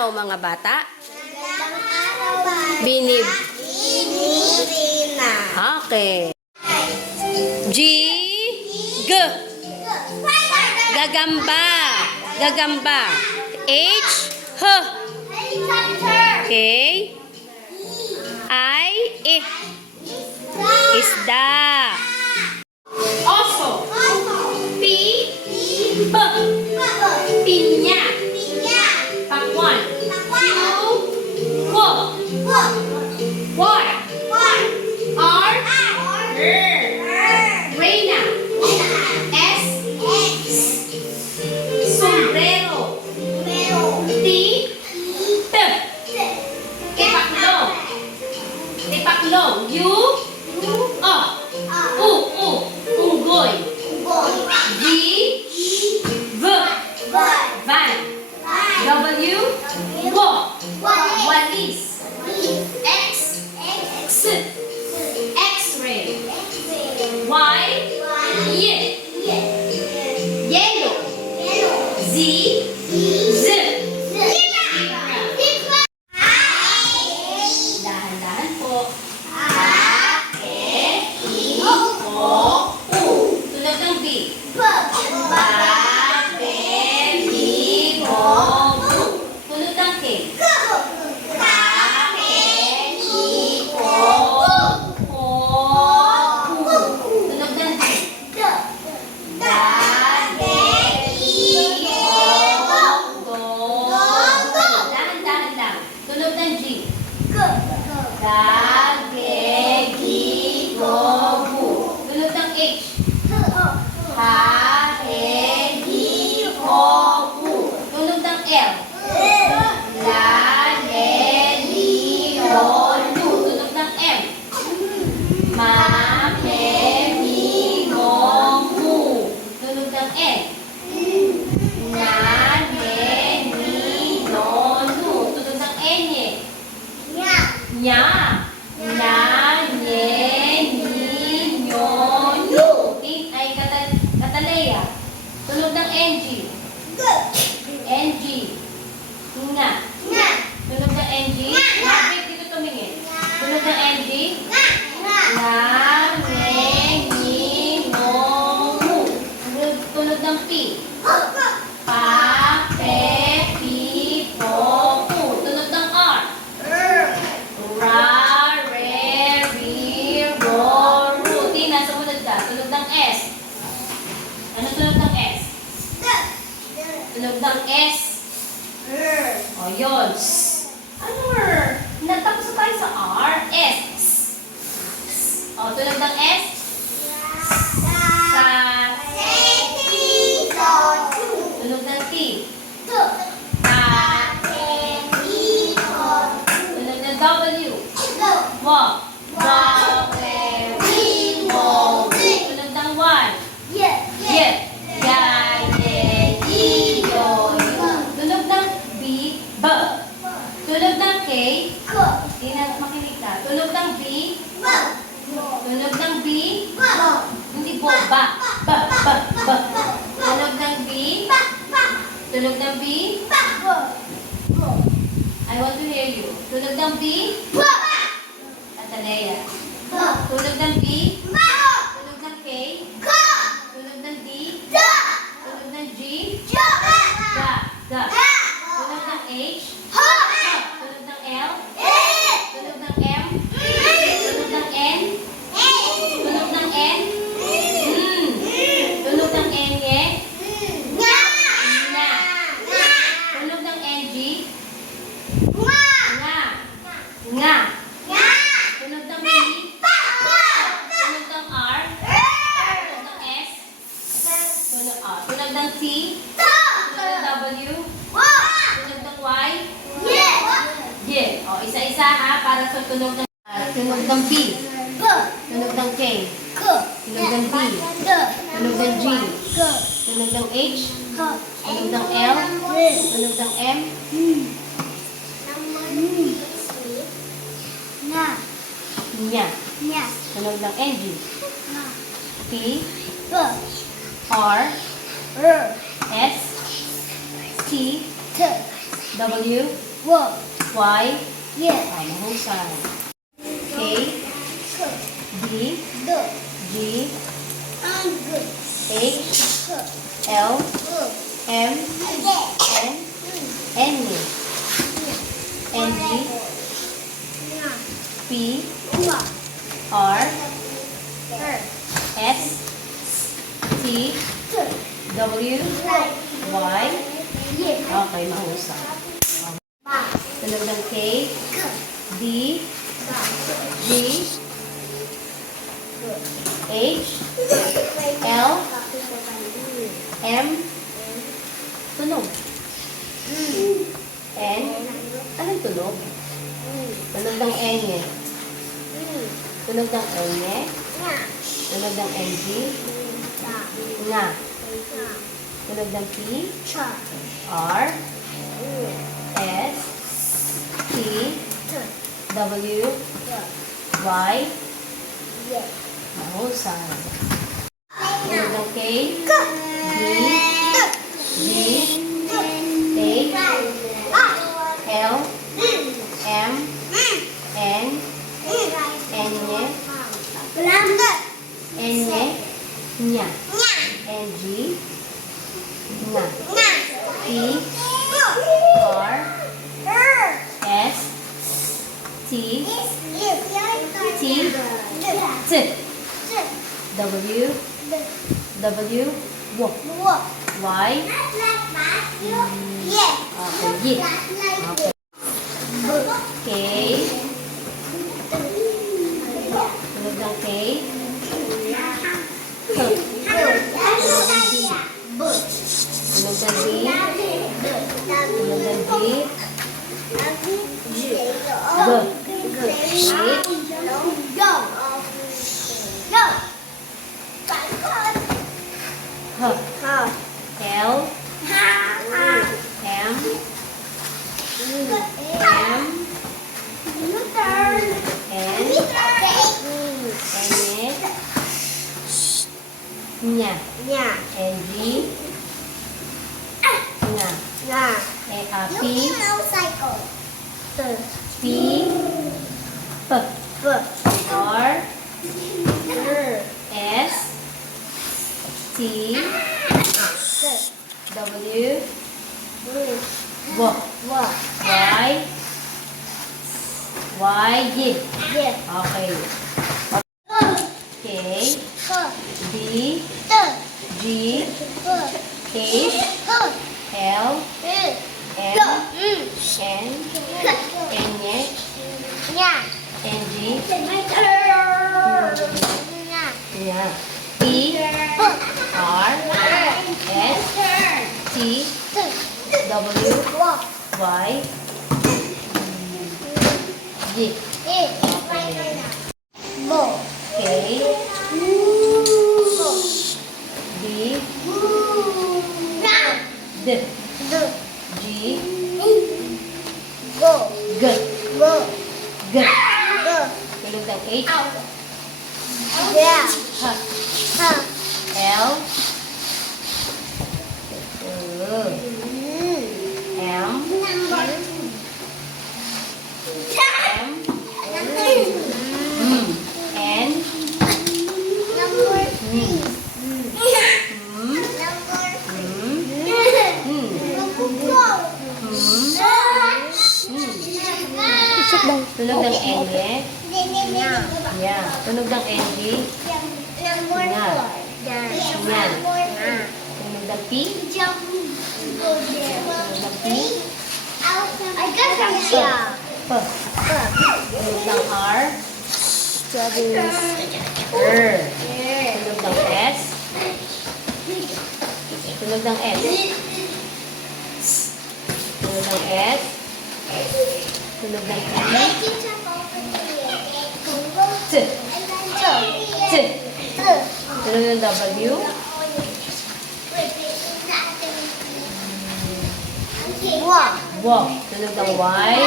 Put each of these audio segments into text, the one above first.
araw, mga bata. Magandang araw, Binib. Binibina. Okay. G. G. Gagamba. Gagamba. H. H. K. I. I. Isda. Oso. P. B. Pinya. Pakwan. Q. Y. R. Reina. S. Sombrero. T. T. Tipaklong. Tipaklong. U. O. U. Unggoy. V. V. Van. W. Wo. Walis. X. X-ray. Y. Y. Yellow. Z. Z. Dahan-dahan po. Tulad ng B. Tulad ng K. Tulad ng D. Dahan-dahan lang. Tulad ng G. Tulad ng H. Tulad ng L. Tulad ng M. Tulad ng N. Tulad ng N. Nya. Ay Katalea. Tulad ng NG. NG. Nga. Tulad ng NG. Bakit dito tumingin? Tulad ng NG. Tulad ng P. Tulad ng R. Tina, sumunod ka. Tulad ng S. Ano tulad ng S? Tulad ng S. O, yun. Ano R? Natapos na tayo sa R. S. O, tulad ng S. Tulad ng T. Tulad ng W. Tulad ng Y. Tulad ng B. Tulad ng K. Makinig ka. Tulad ng B. Tulad ng B. Hindi po. Ba. Tulad ng B. Tulad ng B. I want to hear you. Tulad ng B. Atalea. Tulad ng B. Tulad ng K. Tulad ng D. Tulad ng G. Ga. Tulad ng H. Tulad ng L. Tulad ng M. Tulad ng N. Tulad ng N. Tulad ng N. Tulad ng NG. Nga. Tulad ng B. Tulad ng R. Tulad ng S. Tulad ng T. Tulad ng W. Tulad ng Y. O, isa-isa ha, para sa tunog ng tunog ng B. Tunog ng K. Tunog ng D. Tunog ng G. Tunog ng H. Tunog ng L. Tunog ng M. Nya. Tunog ng NG. P. R. S. T. W. Y. Mahusay. K. D. G. H. L. M. N. N. N. G. P. R. S. T. W. Y. Okay, mahusay. Tunog ng K. D. G. H. L. M. Tunog. N. Anong tunog? Tunog ng N. Tunog ng N. Tunog ng NG. Nga. Tunog ng P. R. S. T. W. Y. Mahusay. Tunog ng K. D. G. H. L. M. N. N. N. Nya. NG. Nga. P. R. S. T. T. T. W. W. Y. Okay. Y. Okay. K. Tunog ng K. K. Tunog ng D. Tunog ng D. G. H. L. M. M. N. Nya. NG. Nga. P. P. P. R. S. T. W. Y. Y. Okay. K. D. G. H. L. M. N. N. G. Yeah. P. R. S. T. W. Y. G. K. D. D. G. G. G. Tunog ng H. H. L. M. N. Tunog ng N. Yeah. Tunog ng NG. Nga. Tunog ng P. Tunog ng P. P. Tunog ng R. Tunog ng S. Tunog ng S. Tunog ng S. Tunog ng T. T. Tunog ng W. Tunog ng Y.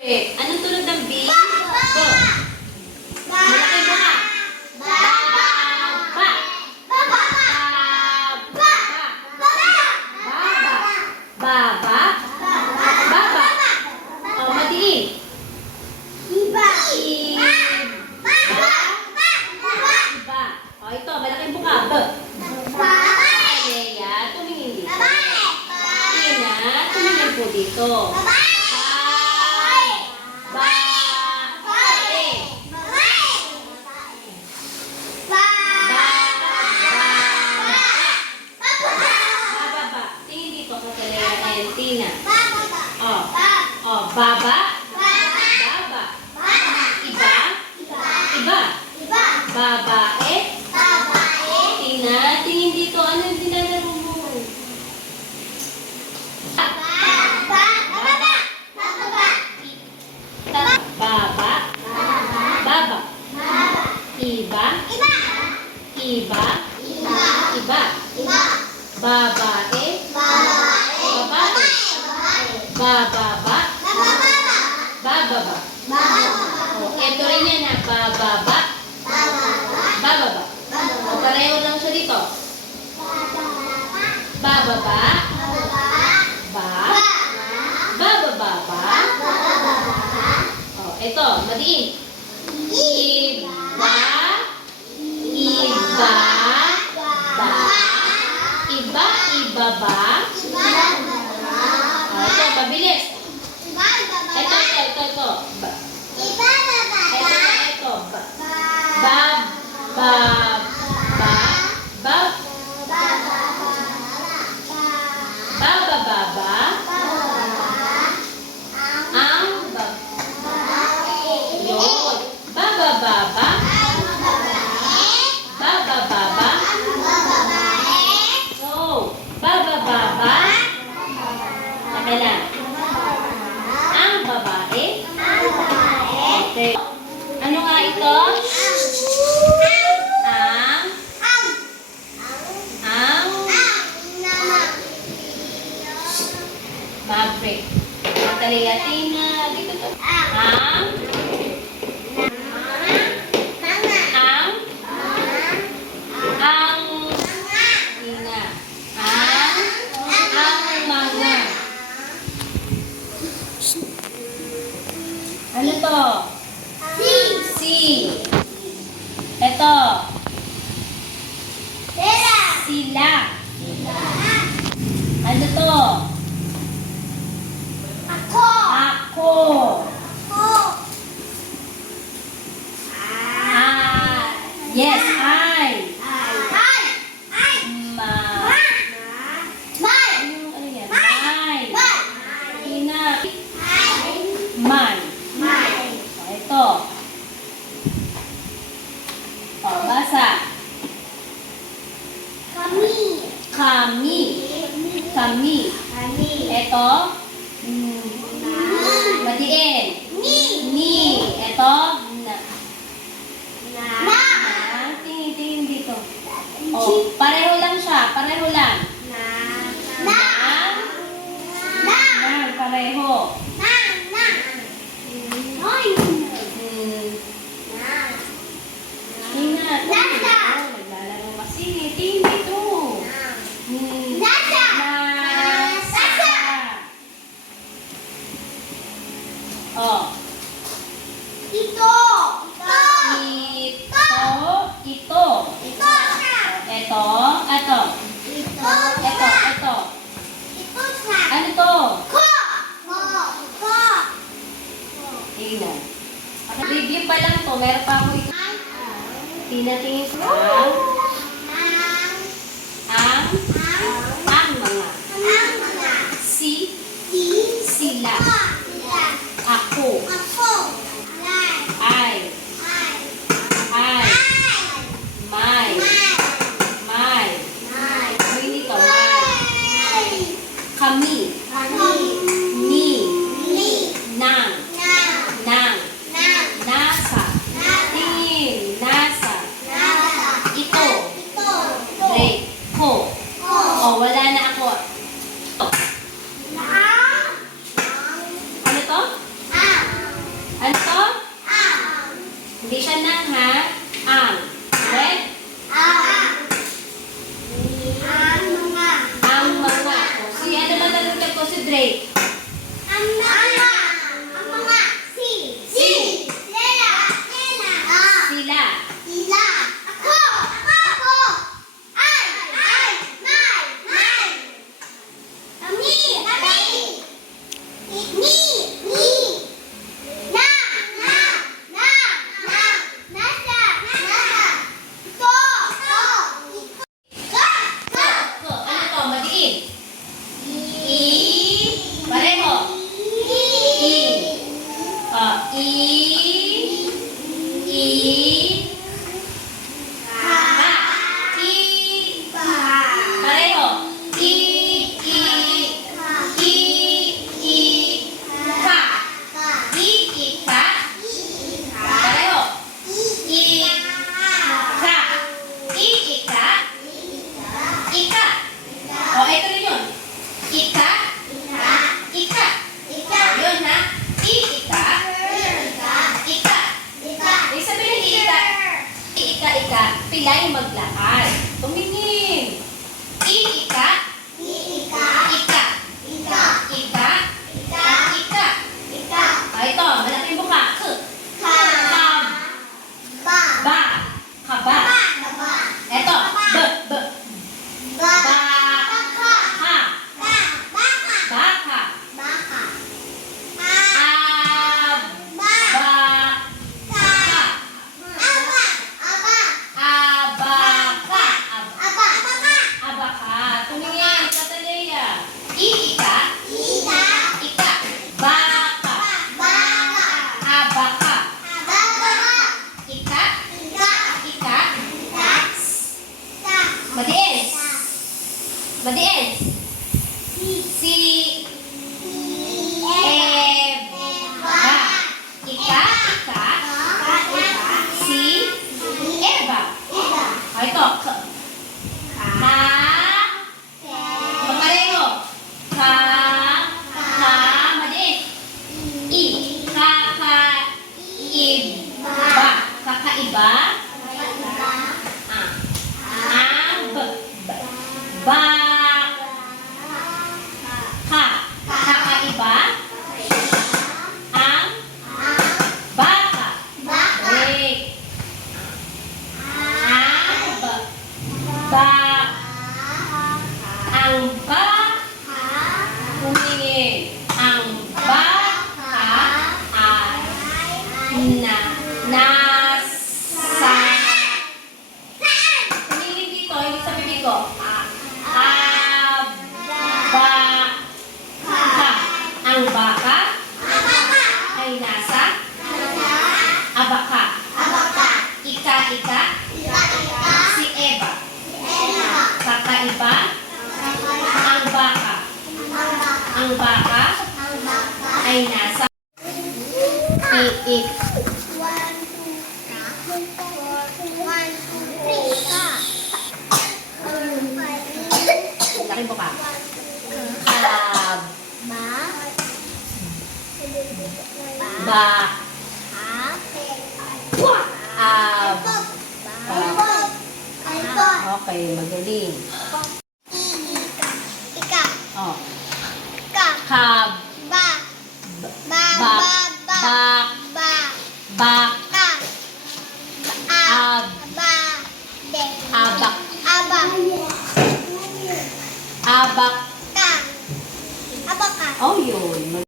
Y. Anong tunog ng B? Go. Malaki mo ka. Ba. Baba. Baba. Oh, madiin. Iba. Iba. Oh, ito, malaking buka. B. Leia, tumingin dito. Tina, tumingin po dito. Bababa. Tingin dito ka sa Leia and Tina. Oh. Oh, baba. Baba. Iba. Iba. Babae. Tina, tingin dito. Ano yung dinalaro mo? Baba. Baba. Iba. Iba. Iba. Babae. Babae. Bababa. Bababa. Oh, ito rin yan ha. Bababa. Bababa. O, pareho lang siya dito. Bababa. Ba. Bababa. Ba. Oh, ito. Madiin. Iba. Iba. Ba. Iba. Iba ba? Oh, ito. Mabilis. Ito. Ba. Ito. Ba. Ba. Bababa. Ang ba. Yun. Bababa. Bababa. So, bababa. Okay lang. Ang babae. Okay. Ano nga ito? Maverick. Mataligatina. Dito to. Tina. Mga. Ano to? C. Ito. Sila. Ano to? Ako. Yes, I. Ano yan? Tina. Oh, ito. Oh, basa. Kami. Ito. Madiin. Ni. Ito. Tingin dito. Oh, pareho lang siya. Pareho lang. Pareho. Tingnan. Naglalaro kasi. Tingin dito. Oh. Ito. Ano to? Tingnan. Review pa lang to. Meron pa ako ito. Tinatingin sa ang mga. Sila. Ako. I. My. Hindi to. Kami. Ni. Nang. Nasa. Tingin. Nasa. Ito. Concentrate. Sila. Ko. Ano to? Madiin. I. Pareho. I. I. I. Ba. I. Pareho. I. I. I. I. Ka. I. Ika. Pareho. I. Ka. I. Ika. Ika. O, ito rin yun. Ika. Ika. Yun ha. I. Ika. Ika. Ibig sabihin ng ika. Ika. Pila yung maglakad. Tumingin. I. Ika. Ika. Ika. Ika. O, ito. Malaki yung buka. K. Kab. Ba. Kaba. Ito. B. B. Ba. Ha. Baka. Ab. Ba. Ka. Abaka. Abaka. Tumingin. Katalaya. I. Ika. Ika. Baka. Abaka. Ika. Ika. Madiin. Madiin. Si. Eba. Ika. Si. Eba. O, ito. Ha. Papareho. Ka. Madiin. I. Kakaiba. Kakaiba. Ab. Ba. Ka. Kakaiba. Ang. Baka. Wait. Ab. Ba. Ang baka. Tumingin. Ang baka ay nasa. Tumingin dito, hindi sa bibig ko. Abaka. Ang baka ay nasa. Abaka. Ika. Si Eba. Kakaiba. Ang baka. Ang baka ay nasa. Iik. Laki buka. Kab. Ba. Ab. Okay, magaling. Oh. Kab. Bak. Ab. Abak. Abak. Oh, yun.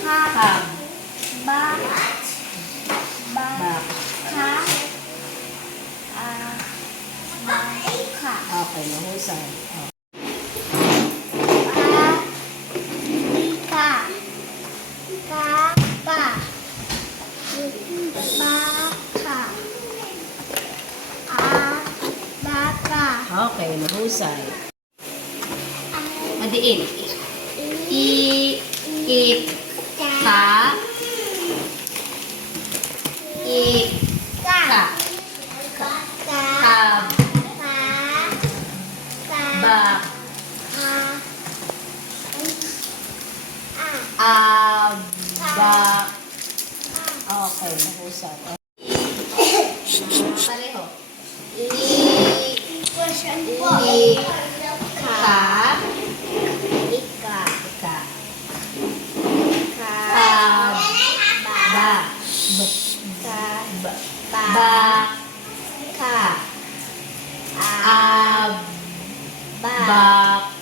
Kab. Bak. Okay, nahusay. Oh. Okay, nahusay. Madiin. Ka. Kab. Bak. Abak. Okay, nahusay. Pareho. Ika. Ika. Ika. Ka. Ba. Ka. Ba. Ba. Ba. Ka. Ab. Ba. Bak.